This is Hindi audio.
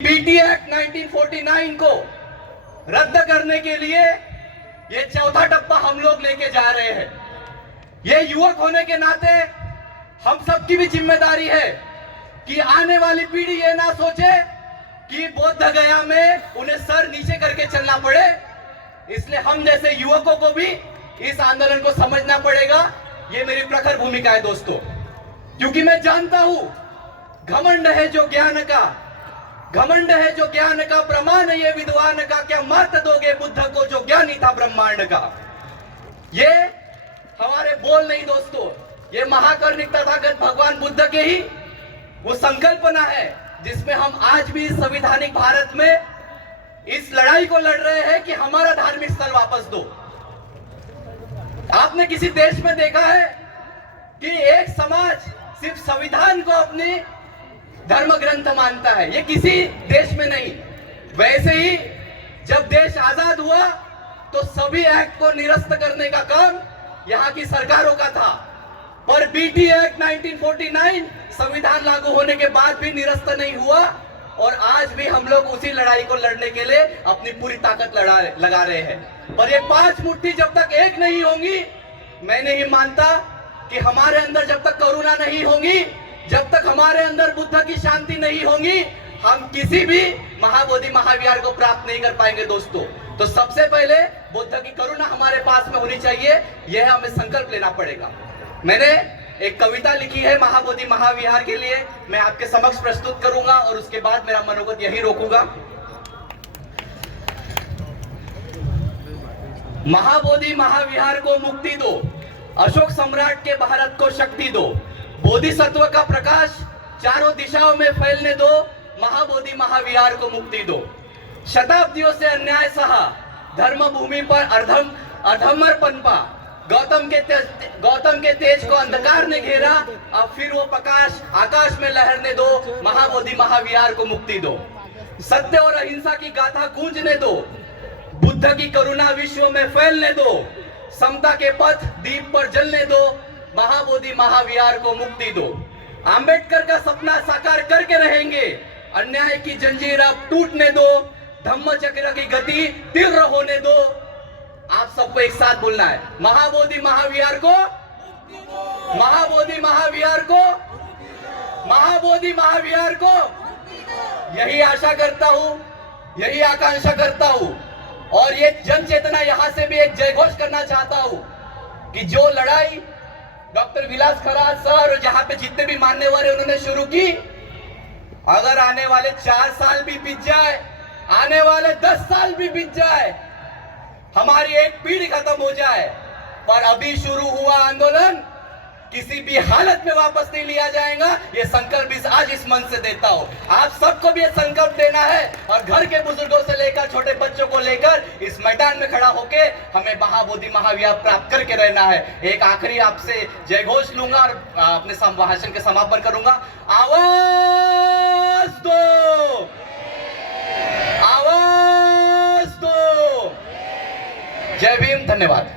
पीटी एक्ट 1949 को रद्द करने के लिए ये चौथा टप्पा हम लोग लेके जा रहे हैं। ये युवक होने के नाते हम सबकी भी जिम्मेदारी है कि आने वाली पीढ़ी ये ना सोचे कि बोध गया में उन्हें सर नीचे करके चलना पड़े। इसलिए हम जैसे युवकों को भी इस आंदोलन को समझना पड़ेगा। ये मेरी प्रखर भूमिका है दोस्तों, क्योंकि मैं जानता हूं घमंड है जो ज्ञान का, घमंड है जो ज्ञान का, प्रमाण ये विद्वान का, क्या मत दोगे बुद्ध को जो ज्ञानी था ब्रह्मांड का। ये हमारे बोल नहीं दोस्तों, ये महाकरुणिक तथागत भगवान बुद्ध के ही वो संकल्पना है जिसमें हम आज भी संवैधानिक भारत में इस लड़ाई को लड़ रहे हैं कि हमारा धार्मिक स्थल वापस दो। आपने किसी देश में देखा है कि एक समाज सिर्फ संविधान को अपनी धर्म ग्रंथ मानता है? ये किसी देश में नहीं। वैसे ही जब देश आजाद हुआ तो सभी एक्ट को निरस्त करने का काम यहाँ की सरकारों का था, पर बीटी एक्ट 1949 संविधान लागू होने के बाद भी निरस्त नहीं हुआ और आज भी हम लोग उसी लड़ाई को लड़ने के लिए अपनी पूरी ताकत लगा रहे हैं। पर ये पांच मुट्ठी जब तक एक नहीं होंगी, मैं नहीं मानता कि हमारे अंदर जब तक करुणा नहीं होगी, जब तक हमारे अंदर बुद्ध की शांति नहीं होगी, हम किसी भी महाबोधि महाविहार को प्राप्त नहीं कर पाएंगे दोस्तों। तो सबसे पहले बुद्ध की करुणा हमारे पास में होनी चाहिए, यह हमें संकल्प लेना पड़ेगा। मैंने एक कविता लिखी है महाबोधि महाविहार के लिए, मैं आपके समक्ष प्रस्तुत करूंगा और उसके बाद मेरा मनोगत यही रोकूंगा। महाबोधि महाविहार को मुक्ति दो, अशोक सम्राट के भारत को शक्ति दो, बोधिसत्व का प्रकाश चारों दिशाओं में फैलने दो, महाबोधि महाविहार को मुक्ति दो। शताब्दियों से अन्याय सहा, धर्म भूमि पर अधर्म पनपा, गौतम के तेज को अंधकार ने घेरा, अब फिर वो प्रकाश आकाश में लहरने दो, महाबोधि महाविहार को मुक्ति दो। सत्य और अहिंसा की गाथा गूंजने दो, बुद्ध की करुणा विश्व में फैलने दो, समता के पथ दीप पर जलने दो, महाबोधि महाविहार को मुक्ति दो। आंबेडकर का सपना साकार करके रहेंगे, अन्याय की जंजीर अब टूटने दो, धम्म चक्र की गति तीव्र होने दो। आप सबको एक साथ बोलना है, महाबोधि महाविहार को, महाबोधि महाविहार को, महाबोधि महाविहार को। यही आशा करता हूं, यही आकांक्षा करता हूं और ये जन चेतना यहां से भी एक जयघोष करना चाहता हूं कि जो लड़ाई डॉक्टर विलास खरात सर जहां पे जितने भी मान्यवर उन्होंने शुरू की, अगर आने वाले 4 साल भी बीत जाए, आने वाले 10 साल भी बीत जाए, हमारी एक पीढ़ी खत्म हो जाए, पर अभी शुरू हुआ आंदोलन किसी भी हालत में वापस नहीं लिया जाएगा। ये संकल्प आज इस मंच से देता हूं। आप सबको भी ये संकल्प देना है और घर के बुजुर्गों से लेकर छोटे बच्चों को लेकर इस मैदान में खड़ा होके हमें महाबोधि महाविहार प्राप्त करके रहना है। एक आखिरी आपसे जय घोष लूंगा और अपने भाषण के समापन करूंगा। आवाज दो, आवाज दो। जय भीम, धन्यवाद।